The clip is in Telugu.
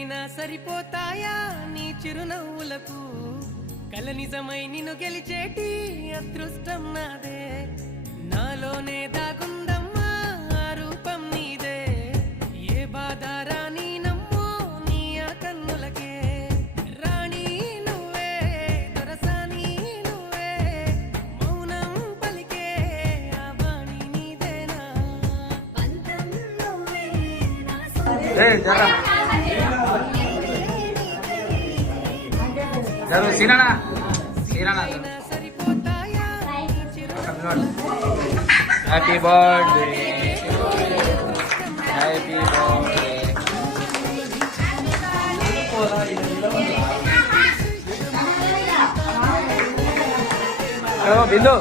కోట్లైనా సరిపోతాయా నీ చిరునవ్వులకు కల నిజమై నిన్ను గెలిచేటి అదృష్టం నాదే నాలోనే దాగుందమ్మా ఆ రూపం నీదే ఏ బాధ రాని నమ్మో నీ ఆ కన్నులకే రాణి నువ్వే దొరసాని నువ్వే మౌనం పలికే ఆ బాణి నీదేనా పంతం నువ్వే జరుగు సీనా హ్యాపీ బర్త్డే హ్యాపీ బర్త్డే బిందు